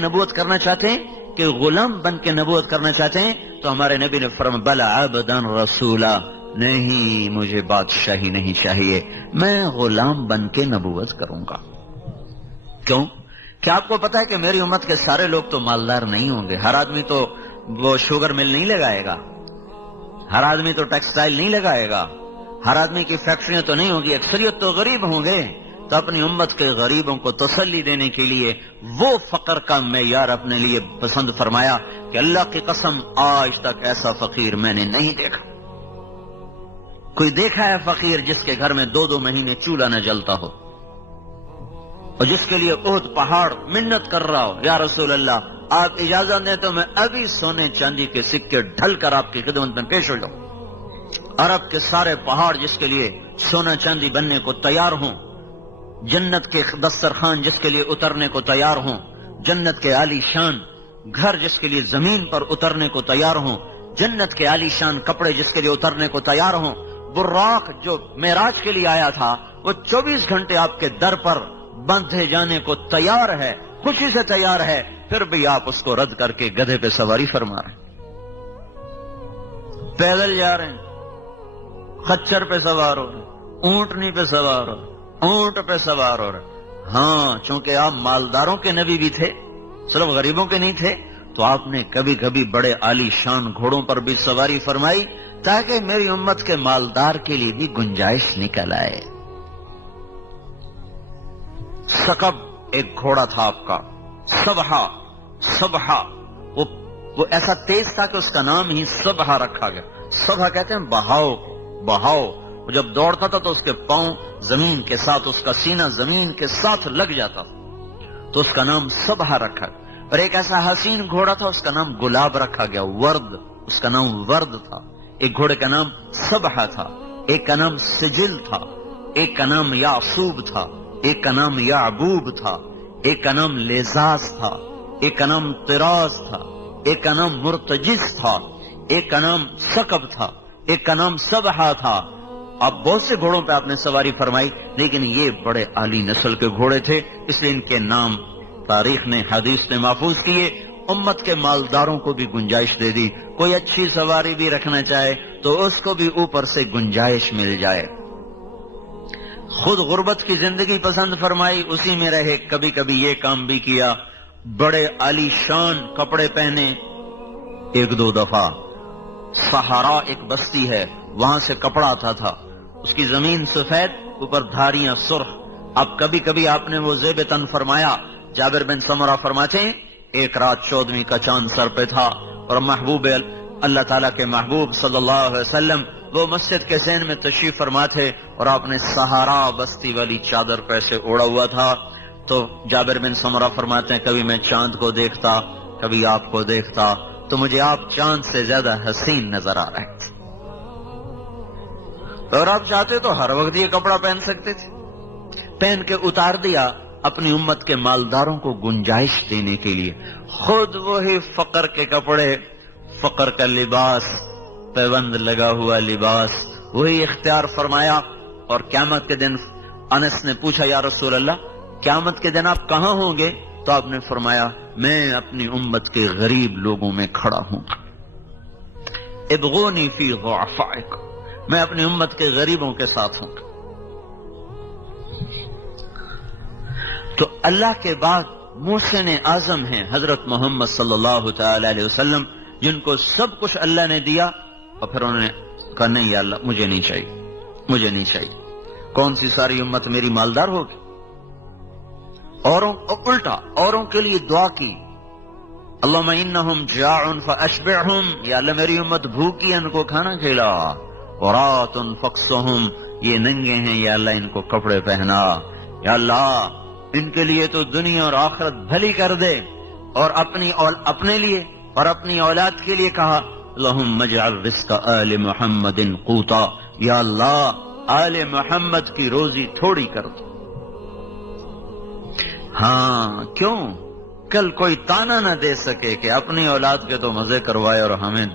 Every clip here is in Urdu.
نبوت کرنا چاہتے ہیں کہ غلام بن کے نبوت کرنا چاہتے ہیں؟ تو ہمارے نبی نے فرمایا بلا عبدن رسولا، نہیں مجھے بادشاہی نہیں چاہیے، میں غلام بن کے نبوت کروں گا۔ کیوں؟ کیا آپ کو پتا ہے کہ میری امت کے سارے لوگ تو مالدار نہیں ہوں گے؟ ہر آدمی تو وہ شوگر مل نہیں لگائے گا، ہر آدمی تو ٹیکسٹائل نہیں لگائے گا، ہر آدمی کی فیکٹریاں تو نہیں ہوگی، اکثریت تو غریب ہوں گے۔ تو اپنی امت کے غریبوں کو تسلی دینے کے لیے وہ فقر کا معیار اپنے لیے پسند فرمایا کہ اللہ کی قسم آج تک ایسا فقیر میں نے نہیں دیکھا۔ کوئی دیکھا ہے فقیر جس کے گھر میں 2 مہینے چولہا نہ جلتا ہو، اور جس کے لیے احد پہاڑ منت کر رہا ہو، یا رسول اللہ آپ اجازت دیں تو میں ابھی سونے چاندی کے سکے ڈھل کر آپ کی خدمت میں پیش ہو جاؤں؟ عرب کے سارے پہاڑ جس کے لیے سونا چاندی بننے کو تیار ہوں، جنت کے دسترخوان جس کے لیے اترنے کو تیار ہوں، جنت کے عالی شان گھر جس کے لیے زمین پر اترنے کو تیار ہوں، جنت کے عالی شان کپڑے جس کے لیے اترنے کو تیار ہوں۔ براق جو معراج کے لیے آیا تھا وہ 24 گھنٹے آپ کے در پر بندھے جانے کو تیار ہے، خوشی سے تیار ہے، پھر بھی آپ اس کو رد کر کے گدھے پہ سواری فرما رہے ہیں، پیدل جا رہے ہیں، خچر پہ سوار ہو رہے ہیں، اونٹنی پہ سوار ہو رہے ہیں، اونٹ پہ سوار ہو رہے۔ ہاں، چونکہ آپ مالداروں کے نبی بھی تھے، صرف غریبوں کے نہیں تھے، تو آپ نے کبھی کبھی بڑے عالی شان گھوڑوں پر بھی سواری فرمائی تاکہ میری امت کے مالدار کے لیے بھی گنجائش نکل آئے۔ سقب ایک گھوڑا تھا آپ کا، سبحہ وہ ایسا تیز تھا کہ اس کا نام ہی سبحہ رکھا گیا۔ سبحہ کہتے ہیں بہاؤ۔ وہ جب دوڑتا تھا تو اس کے پاؤں زمین کے ساتھ، اس کا سینہ زمین کے ساتھ لگ جاتا تھا، تو اس کا نام سبحہ رکھا گیا۔ اور ایک ایسا حسین گھوڑا تھا، اس کا نام گلاب رکھا گیا، ورد، اس کا نام ورد تھا۔ ایک گھوڑے کا نام سبحہ تھا، ایک کا نام سجل تھا، ایک کا نام یعصوب تھا، ایک کا نام یعبوب تھا، ایک کا نام لیزاز تھا، ایک کا نام طراز تھا، ایک کا نام مرتجز تھا، ایک کا نام سقب تھا، ایک کا نام سبحہ تھا۔ اب بہت سے گھوڑوں پہ آپ نے سواری فرمائی، لیکن یہ بڑے عالی نسل کے گھوڑے تھے، اس لیے ان کے نام تاریخ نے، حدیث نے محفوظ کیے۔ امت کے مالداروں کو بھی گنجائش دے دی، کوئی اچھی سواری بھی رکھنا چاہے تو اس کو بھی اوپر سے گنجائش مل جائے۔ خود غربت کی زندگی پسند فرمائی، اسی میں رہے، کبھی کبھی یہ کام بھی کیا، بڑے عالی شان کپڑے پہنے۔ 1-2 دفعہ صحرا ایک بستی ہے، وہاں سے کپڑا آتا تھا، اس کی زمین سفید، اوپر دھاریاں سرخ۔ اب کبھی کبھی آپ نے وہ زیب تن فرمایا۔ جابر بن سمرہ فرماتے ہیں ایک رات 14ویں کا چاند سر پہ تھا، اور محبوب اللہ تعالیٰ کے محبوب صلی اللہ علیہ وسلم وہ مسجد کے ذہن میں تشریف فرما تھے، اور آپ نے صحرا بستی والی چادر پہ سے اوڑا ہوا تھا۔ تو جابر بن سمرہ فرماتے ہیں کبھی میں چاند کو دیکھتا، کبھی آپ کو دیکھتا، تو مجھے آپ چاند سے زیادہ حسین نظر آ رہے تھے، اور آپ چاہتے تو ہر وقت یہ کپڑا پہن سکتے تھے۔ پہن کے اتار دیا اپنی امت کے مالداروں کو گنجائش دینے کے لیے، خود وہی فقر کے کپڑے، فقر کا لباس، پیوند لگا ہوا لباس وہی اختیار فرمایا۔ اور قیامت کے دن انس نے پوچھا یا رسول اللہ قیامت کے دن آپ کہاں ہوں گے؟ تو آپ نے فرمایا میں اپنی امت کے غریب لوگوں میں کھڑا ہوں، ابغونی فی ضعفائکم، میں اپنی امت کے غریبوں کے ساتھ ہوں۔ تو اللہ کے بعد محسن اعظم ہیں حضرت محمد صلی اللہ تعالی علیہ وسلم، جن کو سب کچھ اللہ نے دیا، اور پھر انہوں نے کہا نہیں یا اللہ مجھے نہیں چاہیے، مجھے نہیں چاہیے، کون سی ساری امت میری مالدار ہوگی؟ الٹا اوروں کے لیے دعا کی، اللہم انہم جاع فاشبعہم، یا اللہ میری امت بھوکی ان کو کھانا کھلا، عراۃ فاکسہم، یہ ننگے ہیں یا اللہ ان کو کپڑے پہنا، یا اللہ ان کے لیے تو دنیا اور آخرت بھلی کر دے، اور اپنے لیے اور اپنی اولاد کے لیے کہا اللہم اجعل رزق آل محمد قوتا، یا اللہ آل محمد کی روزی تھوڑی کر دو۔ ہاں کیوں کل کوئی تانا نہ دے سکے کہ اپنی اولاد کے تو مزے کروائے اور ہمیں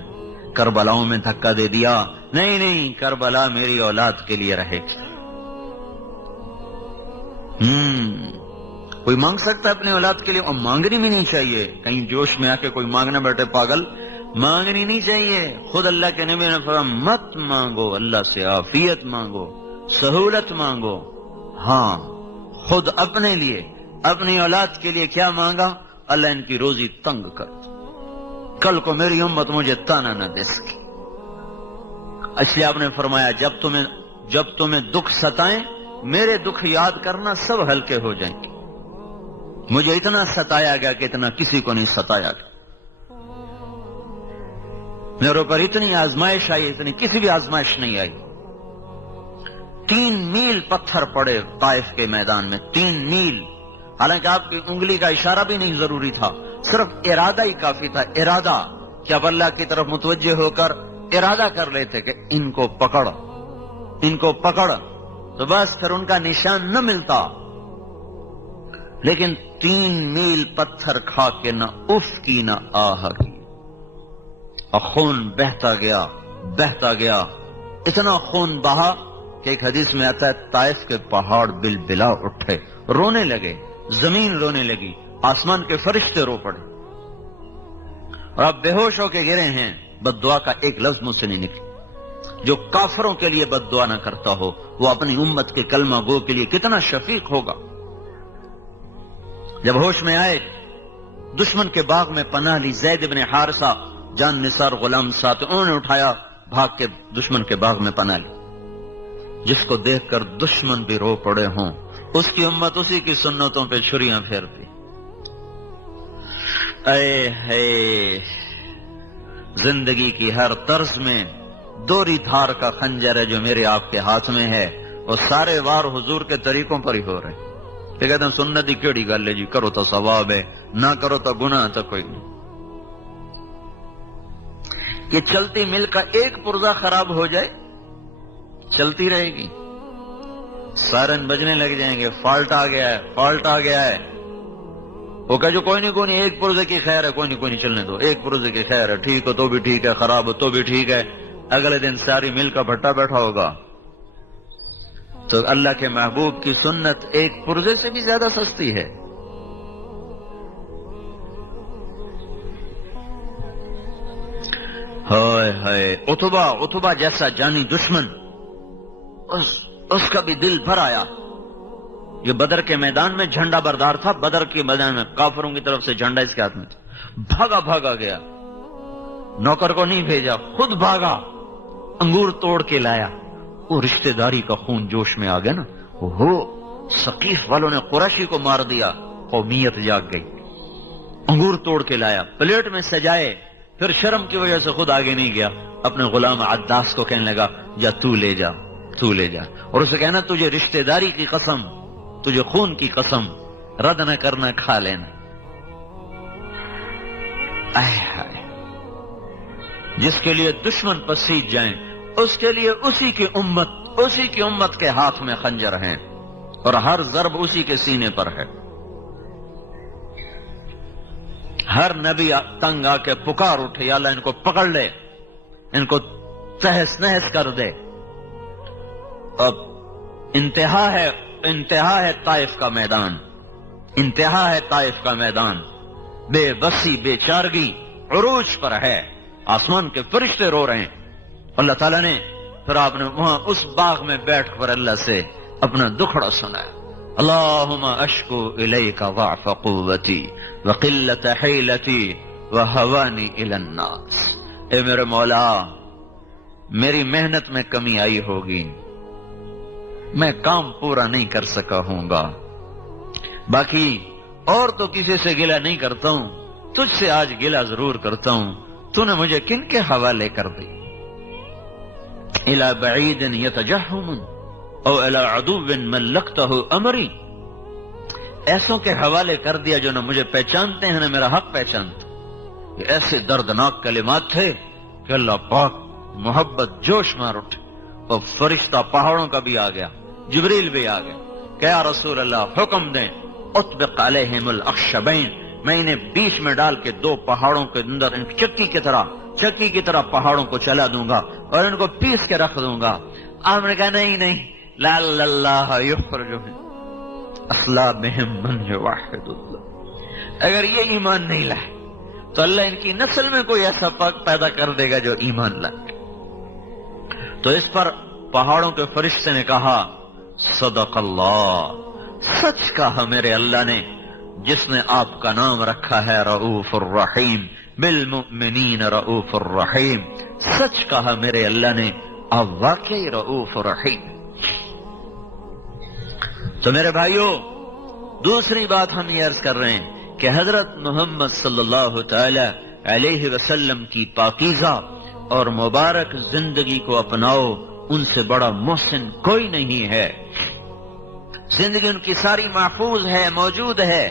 کربلاؤں میں دھکا دے دیا، نہیں نہیں کربلا میری اولاد کے لیے رہے۔ کوئی مانگ سکتا ہے اپنی اولاد کے لیے؟ اور مانگنی بھی نہیں چاہیے، کہیں جوش میں آ کے کوئی مانگنا بیٹھے پاگل، مانگنی نہیں چاہیے۔ خود اللہ کے نبی نے فرمایا مت مانگو، اللہ سے عافیت مانگو، سہولت مانگو۔ ہاں خود اپنے لیے، اپنی اولاد کے لیے کیا مانگا؟ اللہ ان کی روزی تنگ کر، کل کو میری امت مجھے تانا نہ دے سکی۔ اس لیے آپ نے فرمایا جب تمہیں دکھ ستائیں میرے دکھ یاد کرنا، سب ہلکے ہو جائیں گے۔ مجھے اتنا ستایا گیا کہ اتنا کسی کو نہیں ستایا گیا، میرے اوپر اتنی آزمائش آئی، اتنی کسی بھی آزمائش نہیں آئی۔ 3 میل پتھر پڑے طائف کے میدان میں، 3 میل، حالانکہ آپ کی انگلی کا اشارہ بھی نہیں ضروری تھا، صرف ارادہ ہی کافی تھا، ارادہ کہ اب اللہ کی طرف متوجہ ہو کر ارادہ کر لیتے کہ ان کو پکڑ، تو بس پھر ان کا نشان نہ ملتا۔ لیکن 3 میل پتھر کھا کے نہ اف کی نہ آہ کی، اور خون بہتا گیا، اتنا خون بہا کہ ایک حدیث میں آتا ہے طائف کے پہاڑ بلبلا اٹھے، رونے لگے، زمین رونے لگی، آسمان کے فرشتے رو پڑے، اور آپ بے ہوش ہو کے گرے ہیں۔ بد دعا کا ایک لفظ مجھ سے نہیں نکلا۔ جو کافروں کے لیے بد دعا نہ کرتا ہو وہ اپنی امت کے کلمہ گو کے لیے کتنا شفیق ہوگا۔ جب ہوش میں آئے، دشمن کے باغ میں پناہ لی، زید بن حارثہ جان نثار غلام ساتھ، انہوں نے اٹھایا، بھاگ کے دشمن کے باغ میں پناہ لی۔ جس کو دیکھ کر دشمن بھی رو پڑے ہوں، اس کی امت اسی کی سنتوں پہ چھریاں پھیرتی۔ اے ہے زندگی کی ہر طرز میں دوری دھار کا خنجر ہے جو میرے آپ کے ہاتھ میں ہے، اور سارے وار حضور کے طریقوں پر ہی ہو رہے ہیں۔ کہ کہتے ہیں سنت ہی کیڑی گل ہے جی، کرو تو ثواب ہے، نہ کرو تو گناہ تو کوئی نہیں۔ یہ چلتی مل کا ایک پرزہ خراب ہو جائے چلتی رہے گی، سائرن بجنے لگ جائیں گے، فالٹ آ گیا ہے، وہ کہا جو کوئی نہیں ایک پرزے کی خیر ہے، کوئی نہیں چلنے دو، ایک پرزے کی خیر ہے، ٹھیک ہو تو بھی ٹھیک ہے، خراب ہو تو بھی ٹھیک ہے، اگلے دن ساری مل کا بھٹا بیٹھا ہوگا۔ تو اللہ کے محبوب کی سنت ایک پرزے سے بھی زیادہ سستی ہے۔ ہائے ہائے، اتبا جیسا جانی دشمن، اس کا بھی دل بھر آیا۔ یہ بدر کے میدان میں جھنڈا بردار تھا، بدر کے میدان میں کافروں کی طرف سے جھنڈا اس کے ہاتھ میں تھا، بھاگا گیا، نوکر کو نہیں بھیجا، خود بھاگا، انگور توڑ کے لایا۔ وہ رشتہ داری کا خون جوش میں آ گیا نا، ثقیف والوں نے قریشی کو مار دیا، قومیت جاگ گئی، انگور توڑ کے لایا، پلیٹ میں سجائے، پھر شرم کی وجہ سے خود آگے نہیں گیا، اپنے غلام عداس کو کہنے لگا جا تو لے جا، اور اسے کہنا تجھے رشتہ داری کی قسم، تجھے خون کی قسم، رد نہ کرنا، کھا لینا۔ جس کے لیے دشمن پسیج جائیں اس کے لیے اسی کی امت کے ہاتھ میں خنجر ہیں، اور ہر ضرب اسی کے سینے پر ہے۔ ہر نبی تنگ آ کے پکار اٹھے، یا اللہ ان کو پکڑ لے، ان کو تہس نہس کر دے۔ اب انتہا ہے طائف کا میدان، بے بسی بے چارگی عروج پر ہے، آسمان کے فرشتے رو رہے ہیں۔ اللہ تعالیٰ نے پھر آپ نے وہاں اس باغ میں بیٹھ کر اللہ سے اپنا دکھڑا سنایا، اللہم اشکو الیک ضعف قوتی وقلت حیلتی وہوانی الی الناس۔ اے میرے مولا، میری محنت میں کمی آئی ہوگی، میں کام پورا نہیں کر سکا ہوں گا، باقی اور تو کسی سے گلہ نہیں کرتا ہوں، تجھ سے آج گلہ ضرور کرتا ہوں، تو نے مجھے کن کے حوالے کر دی؟ الی بعید یتجہم او الی عدو ملکتہ امری، ایسوں کے حوالے کر دیا جو نہ مجھے پہچانتے ہیں نہ میرا حق پہچانتے۔ یہ ایسے دردناک کلمات تھے کہ اللہ پاک محبت جوش مار اٹھے، اور فرشتہ پہاڑوں کا بھی آ گیا، جبریل بھی آ گیا کہ یا رسول اللہ حکم دیں اطبق علیہم الاخشبین، میں انہیں بیچ میں ڈال کے 2 پہاڑوں کے اندر چکی کی طرح پہاڑوں کو چلا دوں گا اور ان کو پیس کے رکھ دوں گا۔ آپ نے کہا نہیں لعل اللہ یخرجہم، اصلا بہم من یوحد اللہ. اگر یہ ایمان نہیں لائے تو اللہ ان کی نسل میں کوئی ایسا پاک پیدا کر دے گا جو ایمان لائے. تو اس پر پہاڑوں کے فرشتے نے کہا صدق اللہ، سچ کہا میرے اللہ نے جس نے آپ کا نام رکھا ہے رؤوف الرحیم، بالمؤمنین رؤوف الرحیم. سچ کہا میرے اللہ نے، آپ واقعی رؤوف الرحیم. تو میرے بھائیوں، دوسری بات ہم یہ عرض کر رہے ہیں کہ حضرت محمد صلی اللہ تعالی علیہ وسلم کی پاکیزہ اور مبارک زندگی کو اپناؤ، ان سے بڑا محسن کوئی نہیں ہے. زندگی ان کی ساری محفوظ ہے، موجود ہے،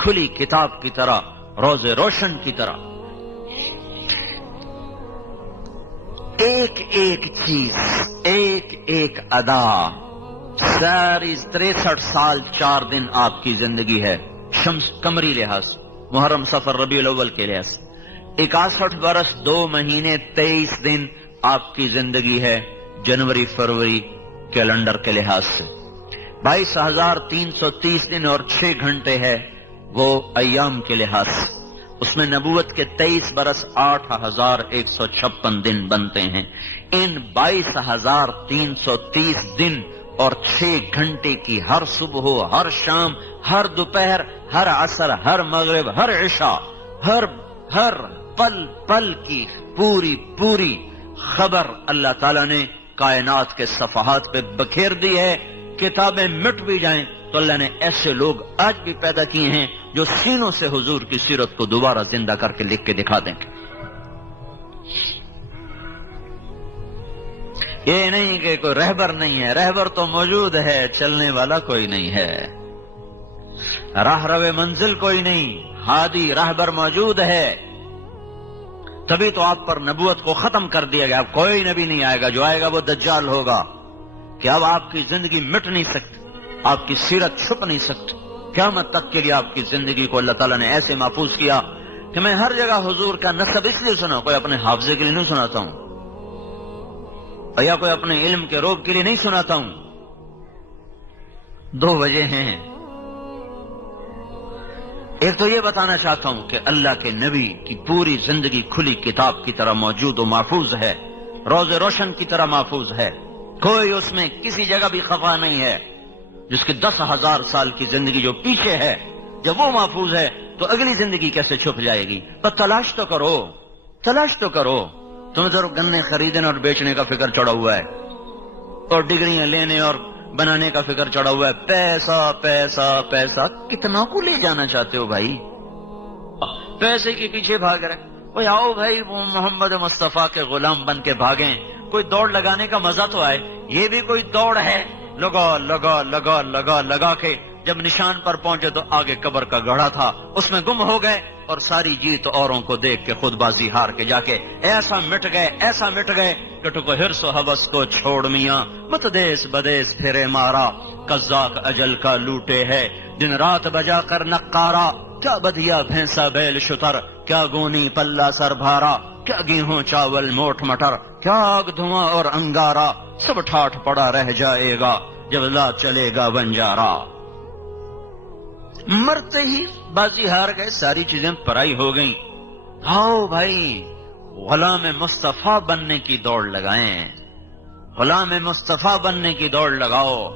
کھلی کتاب کی طرح، روز روشن کی طرح. ایک ایک چیز، ایک ایک ادا، ساری 63 سال 4 دن آپ کی زندگی ہے، شمس قمری لحاظ، محرم صفر ربیع الاول کے لحاظ. 61 برس 2 مہینے 23 دن آپ کی زندگی ہے، جنوری فروری کیلنڈر کے لحاظ سے. 22,330 دن اور 6 گھنٹے ہے وہ ایام کے لحاظ سے. اس میں نبوت کے 23 برس 8,156 دن بنتے ہیں. ان 22,330 دن اور 6 گھنٹے کی ہر صبح، ہر شام، ہر دوپہر، ہر عصر، ہر مغرب، ہر عشاء، ہر پل پل کی پوری خبر اللہ تعالیٰ نے کائنات کے صفحات پہ بکھیر دی ہے. کتابیں مٹ بھی جائیں تو اللہ نے ایسے لوگ آج بھی پیدا کیے ہیں جو سینوں سے حضور کی سیرت کو دوبارہ زندہ کر کے لکھ کے دکھا دیں گے. یہ نہیں کہ کوئی رہبر نہیں ہے، رہبر تو موجود ہے، چلنے والا کوئی نہیں ہے، راہ رو منزل کوئی نہیں، ہادی رہبر موجود ہے. تبھی تو آپ پر نبوت کو ختم کر دیا گیا. اب کوئی نبی نہیں آئے گا، جو آئے گا وہ دجال ہوگا. کہ اب آپ کی زندگی مٹ نہیں سکتی، آپ کی سیرت چھپ نہیں سکتی. قیامت تک کے لیے آپ کی زندگی کو اللہ تعالیٰ نے ایسے محفوظ کیا کہ میں ہر جگہ حضور کا نسب اس لیے سنا، کوئی اپنے حافظے کے لیے نہیں سناتا ہوں یا کوئی اپنے علم کے روب کے لیے نہیں سناتا ہوں. 2 وجہ ہیں. ایک تو یہ بتانا چاہتا ہوں کہ اللہ کے نبی کی پوری زندگی کھلی کتاب کی طرح موجود و محفوظ ہے، روز روشن کی طرح محفوظ ہے. کوئی اس میں کسی جگہ بھی خفا نہیں ہے. جس کی 10,000 سال کی زندگی جو پیچھے ہے، جب وہ محفوظ ہے تو اگلی زندگی کیسے چھپ جائے گی؟ پر تلاش تو کرو، تلاش تو کرو. تمہیں ضرور گنے خریدنے اور بیچنے کا فکر چڑھا ہوا ہے، اور ڈگریاں لینے اور بنانے کا فکر چڑھا ہوا ہے. پیسہ پیسہ پیسہ، کتنا کو لے جانا چاہتے ہو بھائی؟ پیسے کے پیچھے بھاگ رہے. کوئی آؤ بھائی وہ محمد مصطفیٰ کے غلام بن کے بھاگیں، کوئی دوڑ لگانے کا مزہ تو آئے. یہ بھی کوئی دوڑ ہے؟ لگا لگا لگا لگا لگا کے جب نشان پر پہنچے تو آگے قبر کا گڑھا تھا، اس میں گم ہو گئے، اور ساری جیت اوروں کو دیکھ کے خود بازی ہار کے جا کے ایسا مٹ گئے کہ تو ہرس و حوث کو چھوڑ میاں، مت دیس بدیس پھرے مارا، قزاق اجل کا لوٹے ہے، دن رات بجا کر نقارا، کیا بدیا بھینسا بیل شتر، کیا گونی پلہ سر بھارا، کیا گیہوں چاول موٹ مٹر، کیا آگ دھواں اور انگارا، سب ٹھاٹ پڑا رہ جائے گا جب لا چلے گا بنجارا. مرتے ہی بازی ہار گئے، ساری چیزیں پرائی ہو گئیں. آؤ بھائی غلام مصطفیٰ بننے کی دوڑ لگائیں، غلام مصطفیٰ بننے کی دوڑ لگاؤ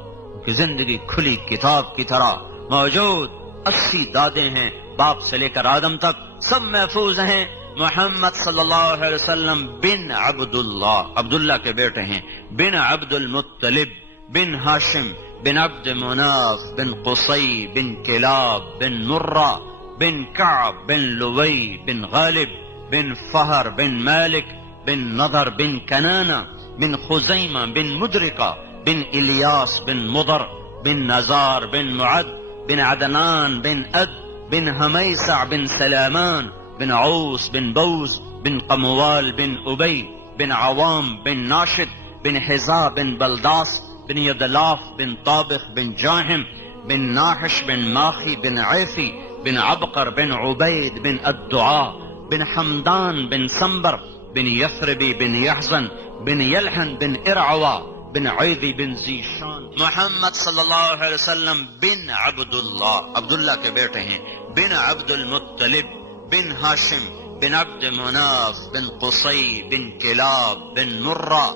کہ زندگی کھلی کتاب کی طرح موجود. 80 دادیں ہیں، باپ سے لے کر آدم تک سب محفوظ ہیں. محمد صلی اللہ علیہ وسلم بن عبداللہ کے بیٹے ہیں، بن عبد المطلب، بن ہاشم، بن عبد مناف، بن قصی، بن کلاب، بن مرہ، بن کعب، بن لوی، بن غالب، بن فہر، بن مالک، بن نضر، بن کنانہ، بن خزیمہ، بن مدرکہ، بن الیاس، بن مضر، بن نزار، بن معد، بن عدنان، بن اد، بن ہمیسع، بن سلامان، بن عوس، بن بوز، بن قموال، بن ابی، بن عوام، بن ناشد، بن حزا، بن بلداس، بن یدلاف، بن طابخ، بن جاہم، بن ناحش، بن ماخی، بن عیفی، بن عبقر، بن عبید، بن الدعاء، بن حمدان، بن سنبر، بن یثربی، بن یحزن، بن یلحن، بن ارعوا، بن عیدی بن ذیشان، محمد صلی اللہ علیہ وسلم بن عبداللہ، عبداللہ کے بیٹے ہیں، بن عبد المطلب بن ہاشم بن عبد مناف بن قصی بن کلاب بن مرہ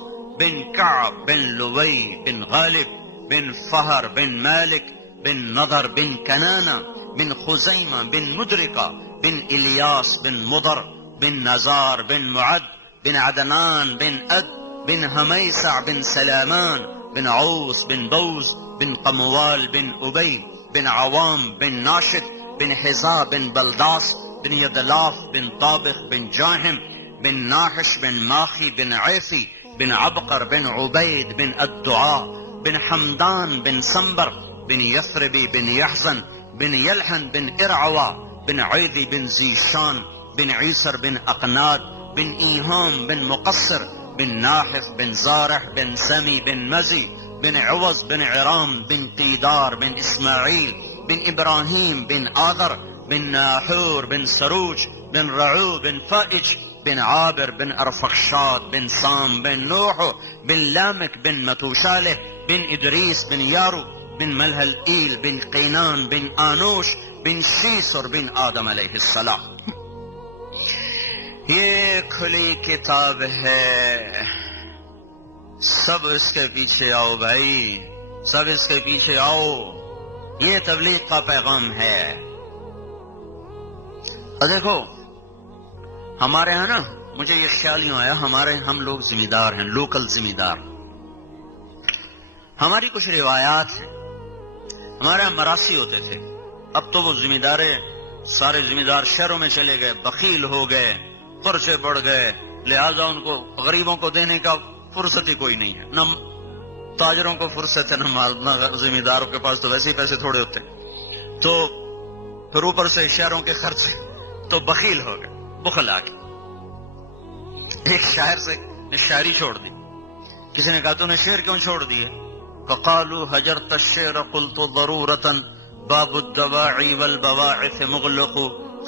بن کعب بن لوی بن غالب بن فہر بن مالک بن نضر بن کنانہ بن خزیمہ بن مدرکہ بن الیاس بن مضر بن نزار بن معد بن عدنان بن اد بن حمیسع بن سلامان بن عوس بن بوز بن قموال بن ابی بن عوام بن ناشد بن حزا بن بلداس بن یدلاف بن طابخ بن جاہم بن ناحش بن ماخی بن عیفی بن عبقر بن عبید بن الدعاء بن حمدان بن سنبر بن یثربی بن یحزن بن یلحن بن ارعوا بن عیدی بن ذیشان بن عیسر بن اقناد بن ایہام بن مقصر بن ناحف بن زارح بن سمی بن مزی بن عوض بن عرام بن قیدار بن اسماعیل بن ابراہیم بن آذر بن ناحور بن سروج بن رعو بن فائج بن عابر بن ارفخشاد بن سام بن نوح بن لامک بن متوشالح بن ادریس بن یارو بن ملہل ایل بن قینان بن آنوش بن شیسر بن آدم علیہ السلام۔ یہ کھلی کتاب ہے، سب اس کے پیچھے آؤ بھائی، سب اس کے پیچھے آؤ، یہ تبلیغ کا پیغام ہے۔ اور دیکھو ہمارے ہاں نا، مجھے یہ خیال نہیں آیا، ہم لوگ ذمہ دار ہیں، لوکل ذمہ دار۔ ہماری کچھ روایات ہیں، ہمارے یہاں مراسی ہوتے تھے، اب تو وہ ذمہ دارے سارے ذمہ دار شہروں میں چلے گئے، بخیل ہو گئے، خرچے بڑھ گئے، لہذا ان کو غریبوں کو دینے کا فرصت ہی کوئی نہیں ہے، نہ تاجروں کو فرصت ہے، نہ ذمہ داروں کے پاس تو ویسے ہی پیسے تھوڑے ہوتے، تو پھر اوپر سے شہروں کے خرچے، تو بخیل ہو گئے، بخل آ گئے۔ ایک شاعر سے نے شاعری چھوڑ دی، کسی نے کہا تو نے شعر کیوں چھوڑ دیے؟ فقالوا هجرت الشعر قلت ضرورة باب الدواعي والبواعث مغلق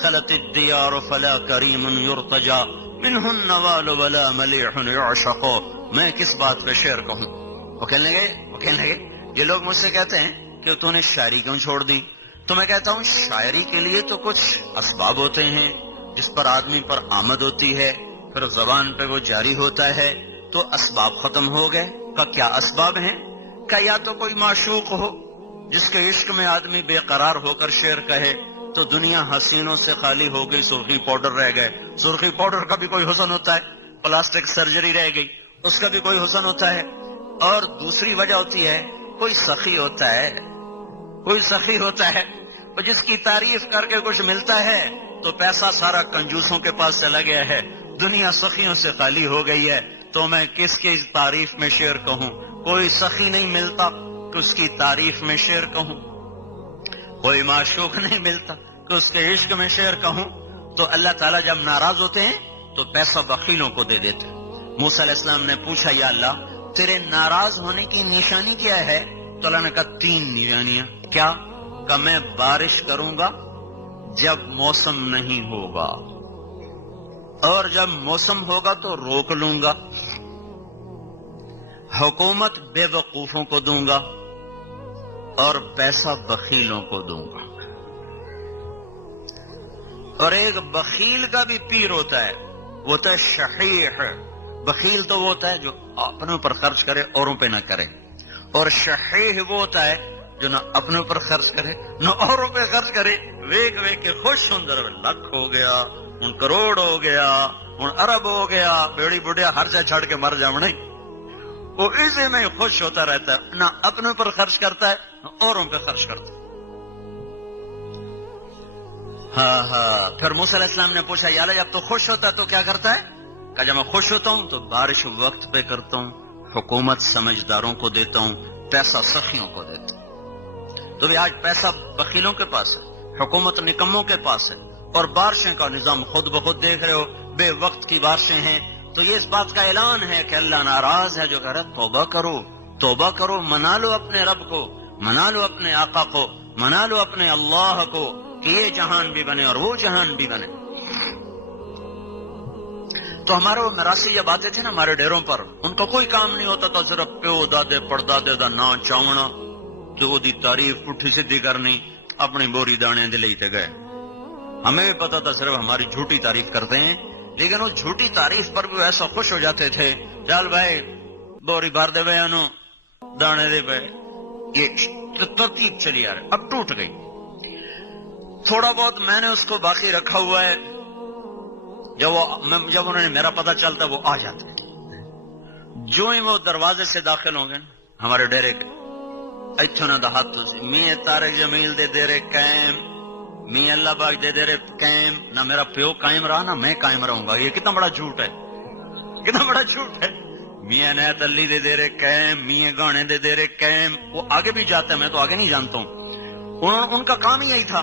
خلت الديار فلا کریم يرتجى منه النوال ولا مليح يعشق۔ میں کس بات پہ شعر کہوں؟ وہ کہنے لگے یہ لوگ مجھ سے کہتے ہیں کہ تو نے شاعری کیوں چھوڑ دی؟ تو میں کہتا ہوں شاعری کے لیے تو کچھ اسباب ہوتے ہیں جس پر آدمی پر آمد ہوتی ہے، پھر زبان پہ وہ جاری ہوتا ہے، تو اسباب ختم ہو گئے۔ کا کیا اسباب ہیں؟ کہ یا تو کوئی معشوق ہو جس کے عشق میں آدمی بے قرار ہو کر شعر کہے، تو دنیا حسینوں سے خالی ہو گئی، سرخی پاؤڈر رہ گئے، سرخی پاؤڈر کا بھی کوئی حسن ہوتا ہے، پلاسٹک سرجری رہ گئی اس کا بھی کوئی حسن ہوتا ہے۔ اور دوسری وجہ ہوتی ہے کوئی سخی ہوتا ہے اور جس کی تعریف کر کے کچھ ملتا ہے تو پیسہ سارا کنجوسوں کے پاس چلا گیا ہے، دنیا سخیوں سے خالی ہو گئی ہے، تو میں کس کی تعریف میں شعر کہوں؟ کوئی سخی نہیں ملتا کہ اس کی تعریف میں شعر کہوں، کوئی معشوق نہیں ملتا کہ اس کے عشق میں شعر کہوں۔ تو اللہ تعالیٰ جب ناراض ہوتے ہیں تو پیسہ بخیلوں کو دے دیتے۔ موسیٰ علیہ السلام نے پوچھا یا اللہ تیرے ناراض ہونے کی نشانی کیا ہے؟ تو اللہ نے کہا 3 نشانیاں۔ کیا؟ کہ میں بارش کروں گا جب موسم نہیں ہوگا، اور جب موسم ہوگا تو روک لوں گا، حکومت بے وقوفوں کو دوں گا، اور پیسہ بخیلوں کو دوں گا۔ اور ایک بخیل کا بھی پیر ہوتا ہے، وہ ہوتا ہے شحیح۔ بخیل تو وہ ہوتا ہے جو اپنے اوپر خرچ کرے اوروں پہ نہ کرے، اور شحیح وہ ہوتا ہے جو نہ اپنے اوپر خرچ کرے نہ اوروں پہ خرچ کرے، ویک کے خوش ہوں، لکھ ہو گیا، ان کروڑ ہو گیا، ان ارب ہو گیا، بیڑی بڑھیا ہر جگہ چھڑ کے مر جاؤں نہیں، وہ اسی میں خوش ہوتا رہتا ہے، نہ اپنے اوپر خرچ کرتا ہے نہ اوروں پہ خرچ کرتا ہے۔ پھر موسیٰ علیہ السلام نے پوچھا یا اللہ جب تو خوش ہوتا ہے تو کیا کرتا ہے؟ کہ جب میں خوش ہوتا ہوں تو بارش وقت پہ کرتا ہوں، حکومت سمجھداروں کو دیتا ہوں، پیسہ سخیوں کو دیتا ہوں۔ تو بھی آج پیسہ بخیلوں کے پاس ہے، حکومت نکموں کے پاس ہے، اور بارشیں کا نظام خود بخود دیکھ رہے ہو، بے وقت کی بارشیں ہیں۔ تو یہ اس بات کا اعلان ہے کہ اللہ ناراض ہے جو کہہ رہا ہے توبہ کرو، منا لو اپنے رب کو، منا لو اپنے آقا کو، منا لو اپنے اللہ کو، کہ یہ جہان بھی بنے اور وہ جہان بھی بنے۔ تو ہمارے وہ مراسی جب آتے تھے نا ہمارے ڈیروں پر، ان کا کوئی کام نہیں ہوتا تھا، صرف پیو دادے پڑدادے دا نا چاونا، دو دی تعریف پٹھی سدھی کرنی، اپنی بوری دانے دے لیتے گئے۔ ہمیں بھی پتا تھا صرف ہماری جھوٹی تعریف کرتے ہیں، لیکن وہ جھوٹی تعریف پر بھی ایسا خوش ہو جاتے تھے، چل بھائی بوری بھر دے بھائی انو دانے دے بھائی۔ یہ ترتیب چلی آ رہی، اب ٹوٹ گئی۔ تھوڑا بہت میں نے اس کو باقی رکھا ہوا ہے، جب انہوں نے میرا پتہ چلتا وہ آ جاتے، جو ہی وہ دروازے سے داخل ہوں گے ہمارے ڈیرے کے، اتھو نہ دہاتو سے میاں طارق جمیل دے دے رے قائم، میاں اللہ باغ دے دے رے قائم، نہ میرا پیو قائم رہا نہ میں قائم رہوں گا۔ یہ کتنا بڑا جھوٹ ہے، کتنا بڑا جھوٹ ہے۔ میاں عنایت علی دے دے رے قائم، میاں گانے دے دے رے قائم، وہ آگے بھی جاتا ہے، میں تو آگے نہیں جانتا ہوں۔ ان کا کام ہی یہی تھا،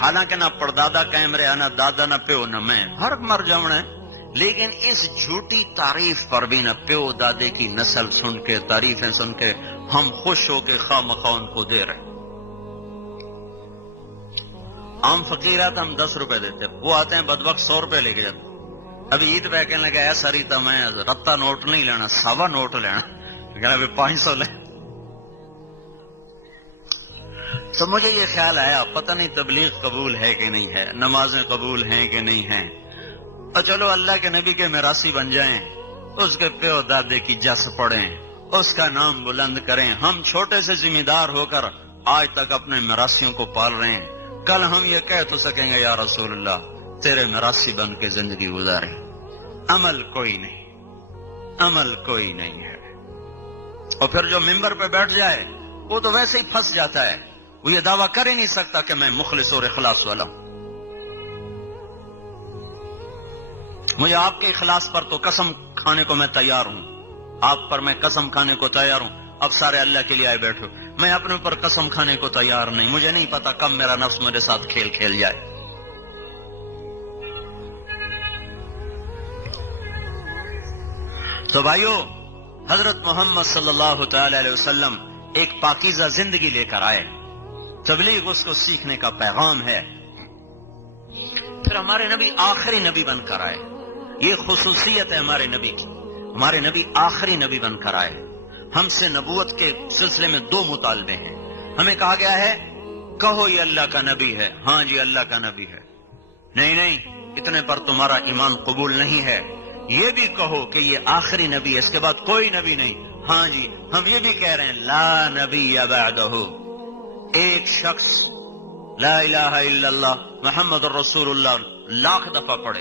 حالانکہ نہ پردادا قائم رہا، نہ دادا، نہ پیو، نہ میں، ہر مر جاؤنا ہے۔ لیکن اس جھوٹی تعریف پر بھی نہ پیو دادے کی نسل سن کے، تعریفیں سن کے ہم خوش ہو کے خواہ مخواہ ان کو دے رہے۔ عام فقیر آتا ہم 10 روپے دیتے، وہ آتے ہیں بدبخت 100 روپے لے کے جاتے۔ ابھی عید پہ کہنے لگا ایسا ریتا میں رتا نوٹ نہیں لینا، ساوا نوٹ لینا، کہنا ابھی 500 لے۔ تو مجھے یہ خیال آیا پتہ نہیں تبلیغ قبول ہے کہ نہیں ہے، نمازیں قبول ہیں کہ نہیں ہیں، اور چلو اللہ کے نبی کے میراثی بن جائیں، اس کے پیو دادے کی جس پڑھیں، اس کا نام بلند کریں۔ ہم چھوٹے سے ذمہ دار ہو کر آج تک اپنے میراثیوں کو پال رہے ہیں، کل ہم یہ کہہ تو سکیں گے یا رسول اللہ تیرے میراثی بن کے زندگی گزارے۔ عمل کوئی نہیں، عمل کوئی نہیں ہے۔ اور پھر جو ممبر پہ بیٹھ جائے وہ تو ویسے ہی پھنس جاتا ہے، وہ یہ دعویٰ کر ہی نہیں سکتا کہ میں مخلص اور اخلاص والا ہوں۔ مجھے آپ کے اخلاص پر تو قسم کھانے کو میں تیار ہوں، آپ پر میں قسم کھانے کو تیار ہوں۔ اب سارے اللہ کے لیے آئے بیٹھو، میں اپنے اوپر قسم کھانے کو تیار نہیں، مجھے نہیں پتا کب میرا نفس میرے ساتھ کھیل کھیل جائے۔ تو بھائیو، حضرت محمد صلی اللہ تعالی علیہ وسلم ایک پاکیزہ زندگی لے کر آئے، تبلیغ اس کو سیکھنے کا پیغام ہے۔ پھر ہمارے نبی آخری نبی بن کر آئے، یہ خصوصیت ہے ہمارے نبی کی، ہمارے نبی آخری نبی بن کر آئے۔ ہم سے نبوت کے سلسلے میں 2 مطالبے ہیں، ہمیں کہا گیا ہے کہو یہ اللہ کا نبی ہے، ہاں جی اللہ کا نبی ہے، نہیں اتنے پر تمہارا ایمان قبول نہیں ہے، یہ بھی کہو کہ یہ آخری نبی ہے، اس کے بعد کوئی نبی نہیں، ہاں جی ہم یہ بھی کہہ رہے ہیں لا نبی بعدہ، ایک شخص لا الہ الا اللہ محمد الرسول اللہ لاکھ دفعہ پڑھے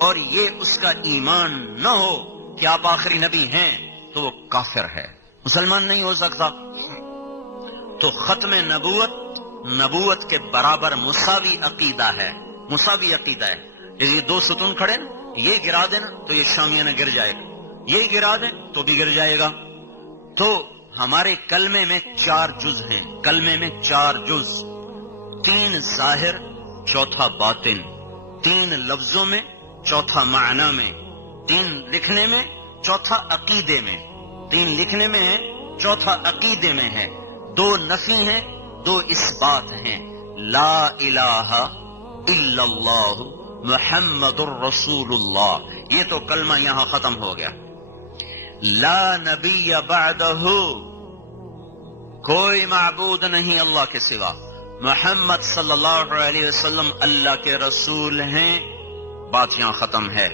اور یہ اس کا ایمان نہ ہو کہ آپ آخری نبی ہیں تو وہ کافر ہے، مسلمان نہیں ہو سکتا۔ تو ختم نبوت کے برابر مساوی عقیدہ ہے، مساوی عقیدہ ہے۔ یہ 2 ستون کھڑے نا، یہ گرا دینا تو یہ شامیانہ گر جائے گا، یہ گرا دیں تو بھی گر جائے گا۔ تو ہمارے کلمے میں 4 جز ہیں، کلمے میں 4 جز، 3 ظاہر، چوتھا باطن، 3 لفظوں میں، چوتھا معنی میں، 3 لکھنے میں، چوتھا عقیدے میں، 3 لکھنے میں ہے، چوتھا عقیدے میں ہے، 2 نفی ہیں، 2 اثبات ہیں۔ لا الہ الا اللہ محمد الرسول اللہ، یہ تو کلمہ یہاں ختم ہو گیا۔ لا نبی بعدہ، کوئی معبود نہیں اللہ کے سوا، محمد صلی اللہ علیہ وسلم اللہ کے رسول ہیں، بات یہاں ختم ہے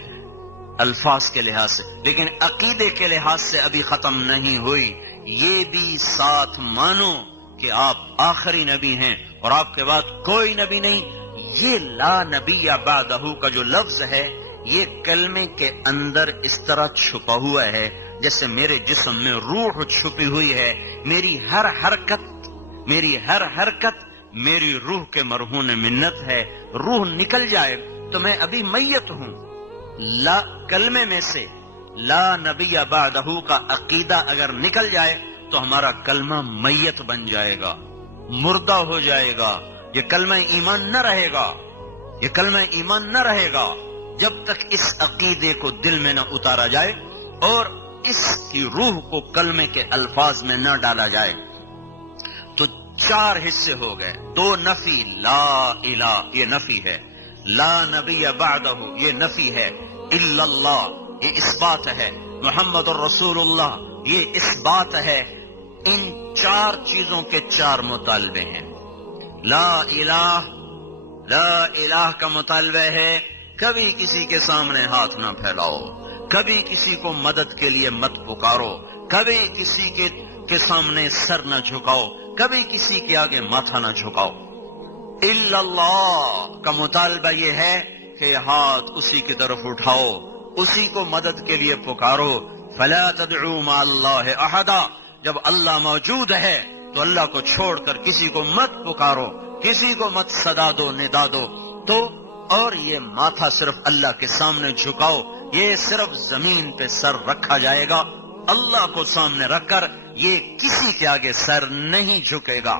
الفاظ کے لحاظ سے، لیکن عقیدے کے لحاظ سے ابھی ختم نہیں ہوئی۔ یہ بھی ساتھ مانو کہ آپ آخری نبی ہیں اور آپ کے بعد کوئی نبی نہیں۔ یہ لا نبی بعدہ کا جو لفظ ہے یہ کلمے کے اندر اس طرح چھپا ہوا ہے جیسے میرے جسم میں روح چھپی ہوئی ہے، میری ہر حرکت میری روح کے مرہون منت ہے، روح نکل جائے تو میں ابھی میت ہوں۔ لا کلمے میں سے لا نبی بعدہ کا عقیدہ اگر نکل جائے تو ہمارا کلمہ میت بن جائے گا، مردہ ہو جائے گا، یہ کلمہ ایمان نہ رہے گا، یہ کلمہ ایمان نہ رہے گا جب تک اس عقیدے کو دل میں نہ اتارا جائے اور اس کی روح کو کلمے کے الفاظ میں نہ ڈالا جائے۔ تو 4 حصے ہو گئے، 2 نفی، لا الہ یہ نفی ہے، لا نبی بعدہ یہ نفی ہے، الا اللہ یہ اس بات ہے، محمد الرسول اللہ یہ اس بات ہے. ان چار چیزوں کے چار مطالبے ہیں. لا الہ، لا الہ کا مطالبہ ہے کبھی کسی کے سامنے ہاتھ نہ پھیلاؤ، کبھی کسی کو مدد کے لیے مت پکارو، کبھی کسی کے سامنے سر نہ جھکاؤ، کبھی کسی کے آگے ماتھا نہ جھکاؤ. الا اللہ کا مطالبہ یہ ہے کہ ہاتھ اسی کی طرف اٹھاؤ، اسی کو مدد کے لیے پکارو. فلا تدعوا مع اللہ احدا، جب اللہ موجود ہے تو اللہ کو چھوڑ کر کسی کو مت پکارو، کسی کو مت صدا دو، ندا دو. تو اور یہ ماتھا صرف اللہ کے سامنے جھکاؤ، یہ صرف زمین پہ سر رکھا جائے گا، اللہ کو سامنے رکھ کر یہ کسی کے آگے سر نہیں جھکے گا،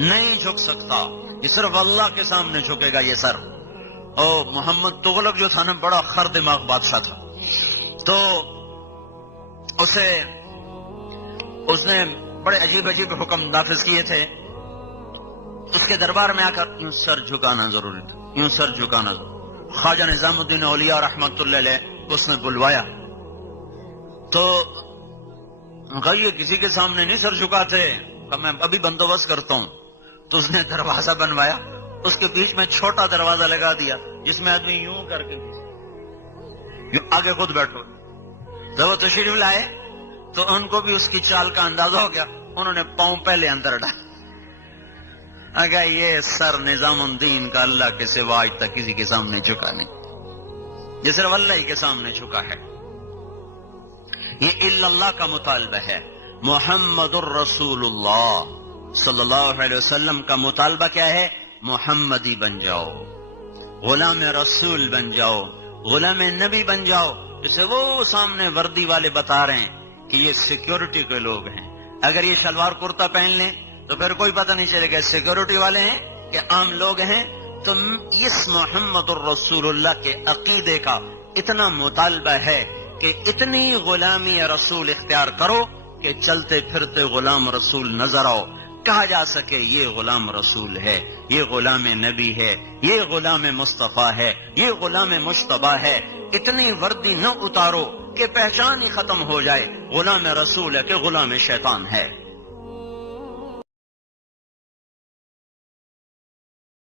نہیں جھک سکتا، یہ صرف اللہ کے سامنے جھکے گا یہ سر. اور محمد تغلق جو تھا نا بڑا خر دماغ بادشاہ تھا، تو اس نے بڑے عجیب عجیب حکم نافذ کیے تھے. اس کے دربار میں آ کر یوں سر جھکانا ضروری تھا، یوں سر جھکانا ضروری. خواجہ نظام الدین اولیاء رحمت اللہ علیہ اس نے بلوایا تو یہ کسی کے سامنے نہیں سر جھکاتے، میں ابھی بندوبست کرتا ہوں. تو اس نے دروازہ بنوایا، اس کے بیچ میں چھوٹا دروازہ لگا دیا جس میں آدمی یوں کر کے یوں آگے خود بیٹھو. جب وہ تشریف لائے تو ان کو بھی اس کی چال کا اندازہ ہو گیا، انہوں نے پاؤں پہلے اندر ڈالا. اگر یہ سر نظام الدین کا اللہ کے سوا آج تک کسی کے سامنے جھکا نہیں، یہ صرف اللہ ہی کے سامنے جھکا ہے. یہ الا اللہ کا مطالبہ ہے. محمد الرسول اللہ صلی اللہ علیہ وسلم کا مطالبہ کیا ہے؟ محمدی بن جاؤ، غلام رسول بن جاؤ، غلام نبی بن جاؤ. جسے وہ سامنے وردی والے بتا رہے ہیں کہ یہ سیکیورٹی کے لوگ ہیں، اگر یہ شلوار کرتا پہن لیں تو پھر کوئی پتہ نہیں چلے گا سیکیورٹی والے ہیں کہ عام لوگ ہیں. تو اس محمد الرسول اللہ کے عقیدے کا اتنا مطالبہ ہے کہ اتنی غلامی رسول اختیار کرو کہ چلتے پھرتے غلام رسول نظر آؤ، کہا جا سکے یہ غلام رسول ہے، یہ غلام نبی ہے، یہ غلام مصطفیٰ ہے، یہ غلام مجتبیٰ ہے. اتنی وردی نہ اتارو کہ پہچان ہی ختم ہو جائے غلام رسول ہے کہ غلام شیطان ہے.